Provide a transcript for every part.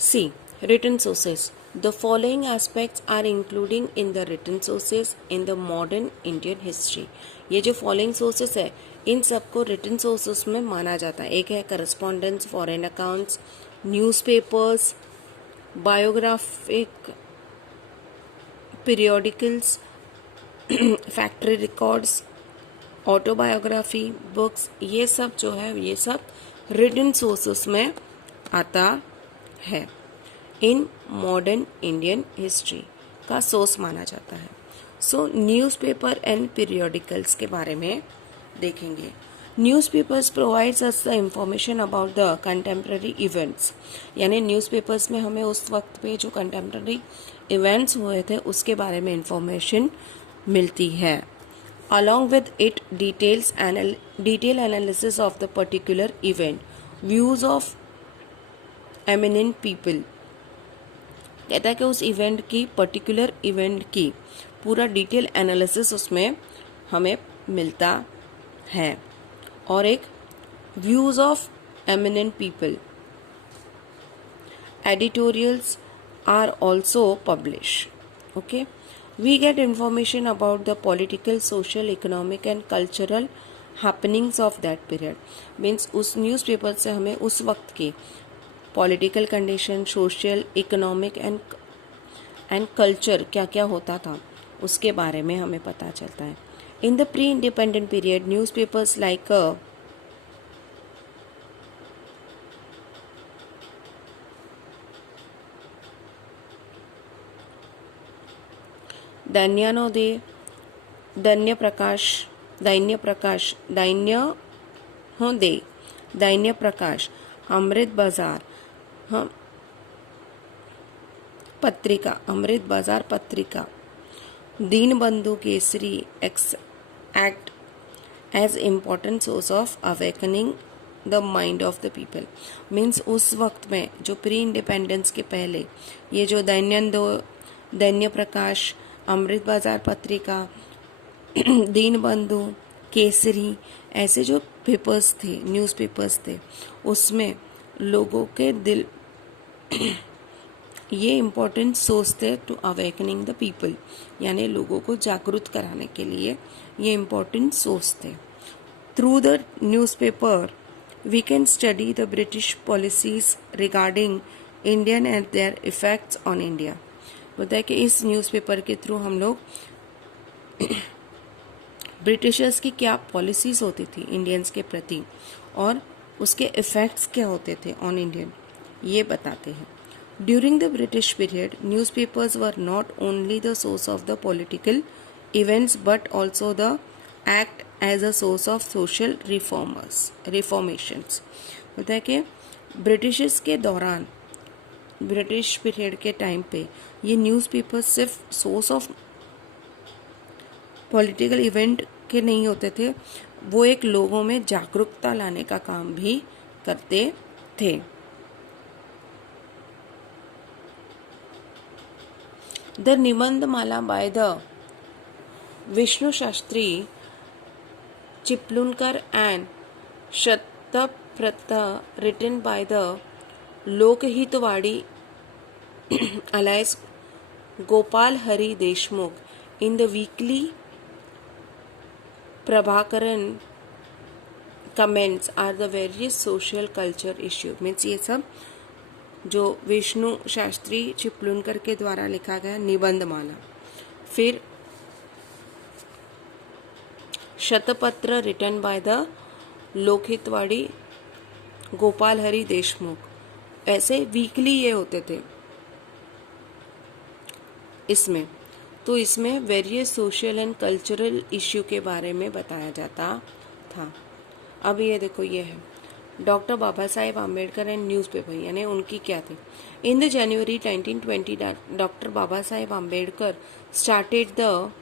C. Written sources. The following aspects are including in the written sources in the modern Indian history. ये जो following sources है इन सबको written sources में माना जाता है. एक है correspondence, foreign accounts, newspapers, biographic periodicals, factory records, autobiography books. ये सब जो है ये सब रिटन सोर्सेस में आता है. इन मॉडर्न इंडियन हिस्ट्री का सोर्स माना जाता है. सो न्यूज़पेपर एंड पीरियोडिकल्स के बारे में देखेंगे. Newspapers provides us the information about the contemporary events. यानी न्यूज़पेपर्स में हमें उस वक्त पे जो कंटेम्प्रेरी इवेंट्स हुए थे उसके बारे में इंफॉर्मेशन मिलती है. Along with it, detail analysis of the particular event, views of eminent people. कहता है कि उस इवेंट की पर्टिकुलर इवेंट की पूरा डिटेल एनालिसिस उसमें हमें मिलता है. और एक views of eminent people. Editorials are also publish. Okay. We get information about the political, social, economic and cultural happenings of that period. Means उस न्यूज़पेपर से हमें उस वक्त की political condition, social, economic and culture क्या क्या होता था उसके बारे में हमें पता चलता है. In the pre-independent period, newspapers like दैन्यानोदय, दैन्य प्रकाश, Amrita Bazar Patrika, Dinbandhu Kesari act as important source of awakening the mind of the people. Means उस वक्त में जो प्री इंडिपेंडेंस के पहले ये जो दैन्य प्रकाश, अमृत बाजार पत्रिका, दीनबंधु केसरी ऐसे जो पेपर्स थे, न्यूज़पेपर्स थे, उसमें लोगों के दिल ये इम्पोर्टेंट सोर्स थे टू अवेकनिंग द पीपल. यानी लोगों को जागरूक कराने के लिए ये इम्पोर्टेंट सोर्स थे. Through the newspaper we can study the British policies regarding Indian and their effects on India. होता है कि इस न्यूज़पेपर के थ्रू हम लोग ब्रिटिशर्स की क्या पॉलिसीज होती थी इंडियंस के प्रति और उसके इफ़ेक्ट्स क्या होते थे ऑन इंडियन ये बताते हैं. During the British period newspapers were not only the source of the political events but also the act as a source of social reformations. होता है कि ब्रिटिशर्स के दौरान ब्रिटिश पीरियड के टाइम पे ये न्यूज़पेपर सिर्फ सोर्स ऑफ पॉलिटिकल इवेंट के नहीं होते थे, वो एक लोगों में जागरूकता लाने का काम भी करते थे. The Nibandhmala by the Vishnu Shastri Chiplunkar and Shatapatre written by the Lokhitwadi Alias Gopal Hari Deshmukh in the weekly Prabhakaran comments are the various social culture issue. Means ये सब जो विष्णु शास्त्री चिपलूनकर के द्वारा लिखा गया निबंधमाला. फिर Shatapatre written by the Lokhitwadi Gopal Hari Deshmukh. ऐसे वीकली ये होते थे इसमें. तो इसमें various social and cultural issue के बारे में बताया जाता था. अब ये देखो ये है doctor Baba Saheb Ambedkar and newspaper. यानी उनकी क्या थी. In the January 1920 doctor Baba Saheb Ambedkar started the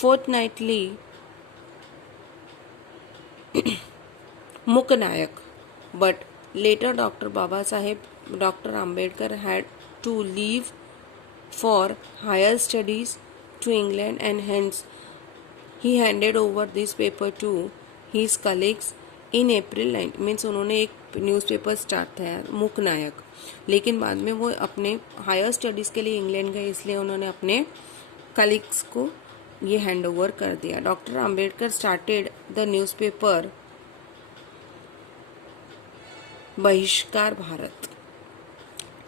fortnightly Mooknayak. But later Dr. Ambedkar had to leave for higher studies to England and hence he handed over this paper to his colleagues in April 9 means उन्होंने एक newspaper start किया, मूक नायक, लेकिन बाद में वो अपने higher studies के लिए इंग्लैंड गए, इसलिए उन्होंने अपने कलीग्स को ये हैंड ओवर कर दिया. Doctor Ambedkar started the newspaper Bahishkar Bharat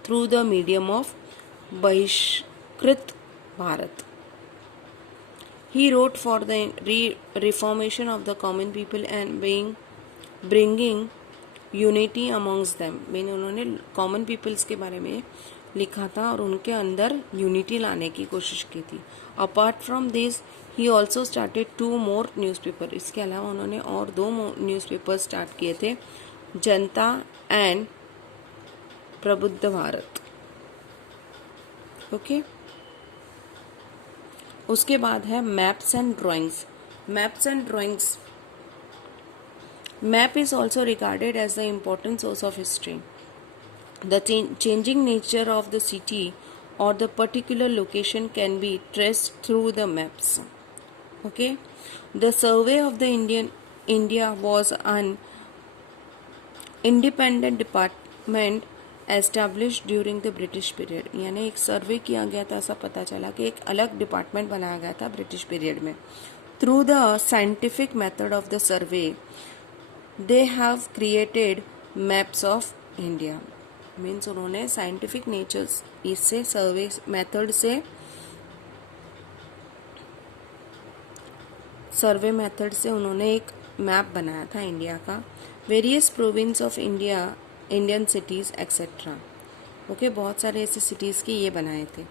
through the medium of Bahishkrit Bharat. He wrote for the reformation of the common people and bringing unity amongst them. मैंने उन्होंने कॉमन पीपल्स के बारे में लिखा था और उनके अंदर यूनिटी लाने की कोशिश की थी. Apart from this he also started 2 more newspaper. इसके अलावा उन्होंने और 2 न्यूज़पेपर स्टार्ट किए थे, जनता एंड प्रबुद्ध भारत. ओके उसके बाद है maps and drawings. Maps and drawings. Map is also regarded as the important source of history. The changing nature of the city or the particular location can be traced through the maps. Okay, the survey of the India was an independent department established during the British period. यानी एक सर्वे किया गया था, ऐसा पता चला कि एक अलग डिपार्टमेंट बनाया गया था ब्रिटिश पीरियड में. Through the scientific method of the survey, they have created maps of India. Means उन्होंने साइंटिफिक नेचर्स इससे सर्वे मेथड से उन्होंने एक मैप बनाया था इंडिया का. Various province of India, Indian cities etcetera. Okay बहुत सारे ऐसे सिटीज़ के ये बनाए थे.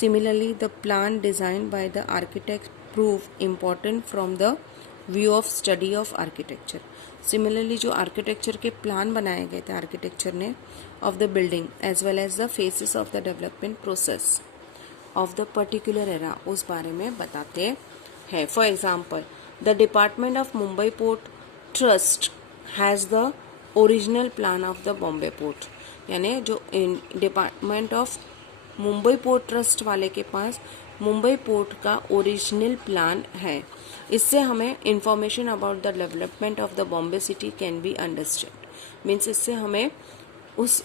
Similarly the plan design by the architect prove important from the view of study of architecture. Similarly जो आर्किटेक्चर के प्लान बनाए गए थे आर्किटेक्चर ने of the building as well as the phases of the development process of the particular era उस बारे में बताते हैं. For example, the Department of Mumbai Port Trust has the original plan of the Bombay Port. यानी जो department of Mumbai port trust वाले के पास Mumbai port का ओरिजिनल प्लान है. इससे हमें information about the development of the Bombay city can be understand. Means इससे हमें उस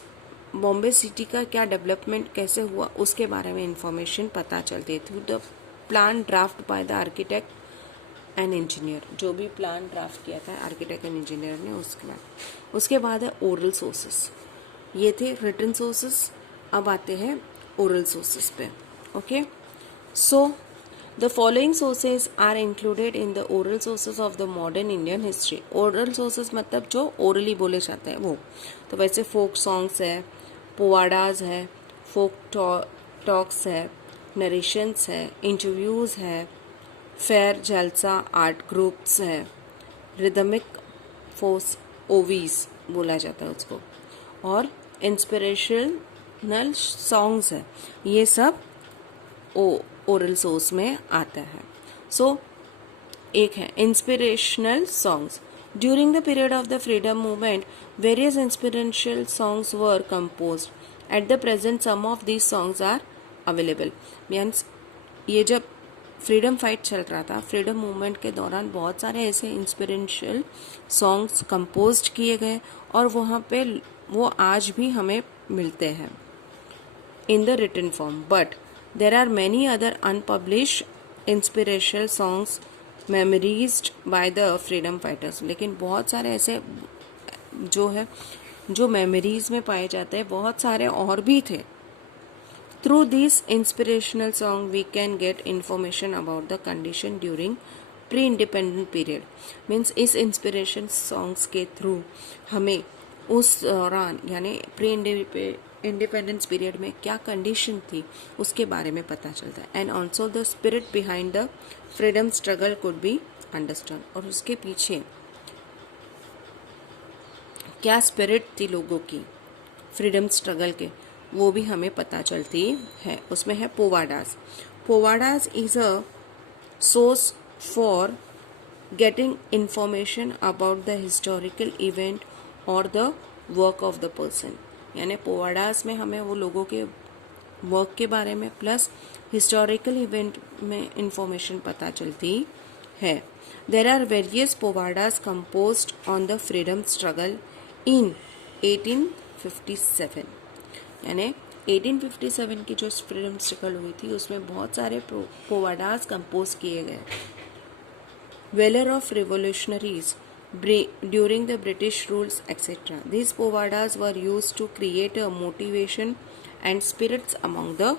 बॉम्बे सिटी का क्या डेवलपमेंट कैसे हुआ उसके बारे में इंफॉर्मेशन पता चलती है. Through the plan draft by the architect and engineer. जो भी प्लान ड्राफ्ट किया था आर्किटेक्ट एंड इंजीनियर ने उसके बाद है ओरल सोर्सेस. ये थे रिटन सोर्सेस. अब आते हैं ओरल सोर्सेस पे. Okay so the following sources are included in the oral sources of the modern Indian history. Oral sources मतलब जो ओरली बोले जाते हैं वो. तो वैसे फोक सॉन्ग्स है, पोवाडाज है, फोक टॉक्स है, नरेशंस है, इंटरव्यूज़ है, फेयर जलसा आर्ट ग्रुप्स है, रिदमिक फोर्स ओवीज बोला जाता है उसको, और इंस्पिरेशनल सॉन्ग्स है. ये सब ओरल सोर्स में आता है. सो एक है inspirational songs. During the period of the freedom movement, various inspirational songs were composed. At the present, some of these songs are available. Means ये जब फ्रीडम फाइट चल रहा था, फ्रीडम मूवमेंट के दौरान बहुत सारे ऐसे इंस्पिरेशनल सॉन्ग्स कंपोज किए गए और वहाँ पे वो आज भी हमें मिलते हैं in the written form. But there are many other unpublished inspirational songs memorised by the freedom fighters. लेकिन बहुत सारे ऐसे जो मेमोरीज में पाए जाते हैं बहुत सारे और भी थे. Through this inspirational song we can get information about the condition during pre independent period. Means इस इंस्पिरेशन सॉन्ग्स के थ्रू हमें उस दौरान यानी प्री इंडिपेंडेंस पीरियड में क्या कंडीशन थी उसके बारे में पता चलता है. And also the spirit behind the freedom struggle could be understand. और उसके पीछे क्या स्पिरिट थी लोगों की फ्रीडम स्ट्रगल के वो भी हमें पता चलती है. उसमें है powadas. Powadas is a source for getting information about the historical event और the work of the person. यानी पोवाडास में हमें वो लोगों के वर्क के बारे में प्लस हिस्टोरिकल इवेंट में इंफॉर्मेशन पता चलती है। There are various powadas composed on the freedom struggle in 1857, यानी 1857 की जो फ्रीडम स्ट्रगल हुई थी उसमें बहुत सारे पोवाडास कंपोज किए गए। Valour of revolutionaries during the British rules, etc. These povadas were used to create a motivation and spirits among the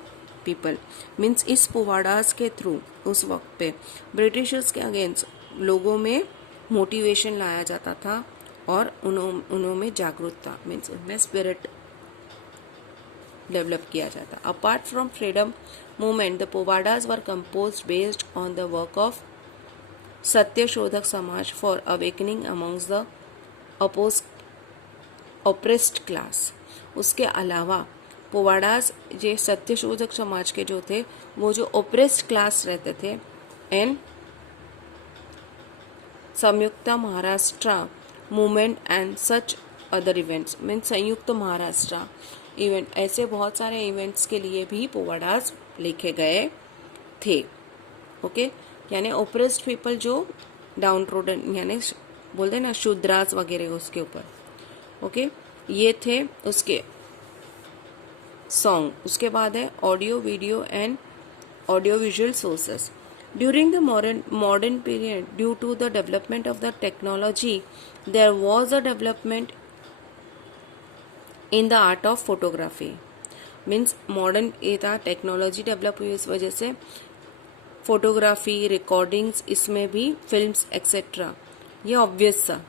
people. Means इस पोवाडास के थ्रू उस वक्त पे ब्रिटिशर्स के अगेंस्ट लोगों में मोटिवेशन लाया जाता था और उनमें जागरूकता मीन्स उनमें स्पिरिट डेवलप किया जाता। Apart from freedom movement the powadas were composed based on the work of Satyashodhak Samaj for awakening amongst the oppressed class. उसके अलावा पोवाडास ये सत्यशोधक समाज के जो थे वो जो ओप्रेस्ड क्लास रहते थे एंड संयुक्त Maharashtra movement and such other events mean संयुक्त महाराष्ट्र इवेंट, ऐसे बहुत सारे इवेंट्स के लिए भी पोवाडास लिखे गए थे। ओके, यानी ओप्रेस्ड पीपल जो डाउन ट्रोडन यानी बोलते ना शूद्रास वगैरह उसके ऊपर। ओके, ये थे उसके सॉन्ग। उसके बाद है audio video and audio visual sources. During the modern period due to the development of the technology there was a development in the art of photography. Means modern ये था, टेक्नोलॉजी डेवलप हुई इस वजह से photography, recordings, इसमें भी films etcetera, ये obvious था।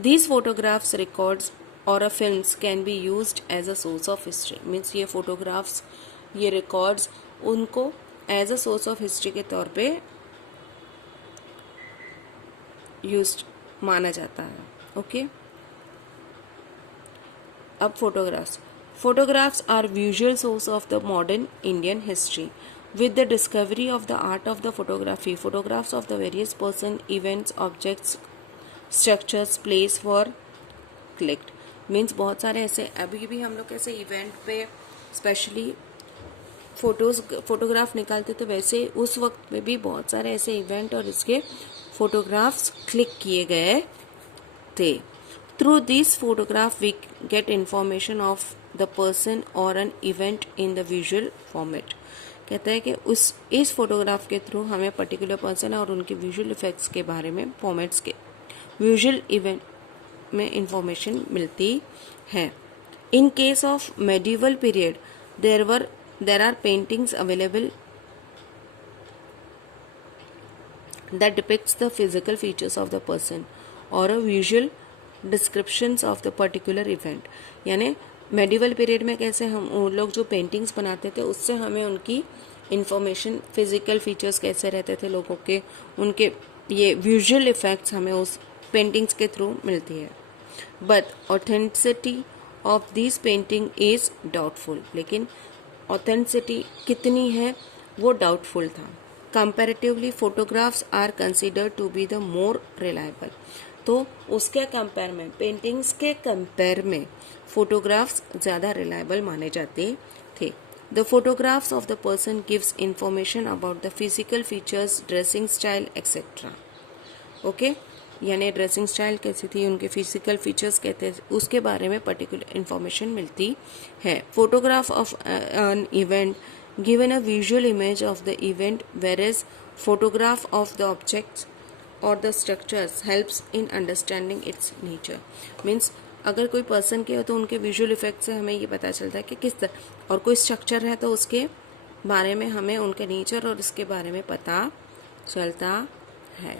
दीज फोटोग्राफ्स, रिकॉर्ड्स और a films can be used as a source of history. Means ये फोटोग्राफ्स, ये रिकॉर्ड्स उनको as a source of history के तौर पे यूज्ड माना जाता है। ओके, अब photographs are visual source of the modern Indian history. With the discovery of the art of the photography, photographs of the various person, events, objects, structures, place were clicked. Means बहुत सारे ऐसे अभी भी हम लोग ऐसे event पे specially photograph निकालते थे, वैसे उस वक्त में भी बहुत सारे ऐसे इवेंट और इसके फोटोग्राफ्स क्लिक किए गए थे। Through these photographs we get information of the person or an event in the visual format. कहता है कि इस फोटोग्राफ के थ्रू हमें पर्टिकुलर पर्सन और उनके विजुअल इफेक्ट्स के बारे में फॉर्मेट्स के विजुअल इवेंट में इंफॉर्मेशन मिलती है। In case of medieval period there are paintings available that depicts the physical features of the person और a visual descriptions of the particular event. यानी मेडिवल पीरियड में कैसे हम वो लोग जो पेंटिंग्स बनाते थे उससे हमें उनकी इंफॉर्मेशन, फिजिकल फीचर्स कैसे रहते थे लोगों के, उनके ये विजुअल इफेक्ट्स हमें उस पेंटिंग्स के थ्रू मिलती है। But authenticity of this painting is doubtful. लेकिन ऑथेंटिसिटी कितनी है वो डाउटफुल था। Comparatively photographs are considered to be the more reliable. तो उसके कंपेयर में, पेंटिंग्स के कंपेयर में फोटोग्राफ्स ज़्यादा रिलायबल माने जाते थे। The photographs of the person gives information about the physical features, dressing style etcetera. Okay, यानी ड्रेसिंग स्टाइल कैसी थी, उनके फिजिकल फीचर्स कहते हैं, उसके बारे में पर्टिकुलर इंफॉर्मेशन मिलती है। Photograph of an event given a visual image of the event, whereas photograph of the objects और the structures helps in understanding its nature. Means अगर कोई पर्सन के हो तो उनके विजुअल इफेक्ट से हमें ये पता चलता है कि किस तरह, और कोई स्ट्रक्चर है तो उसके बारे में हमें उनके नेचर और इसके बारे में पता चलता है।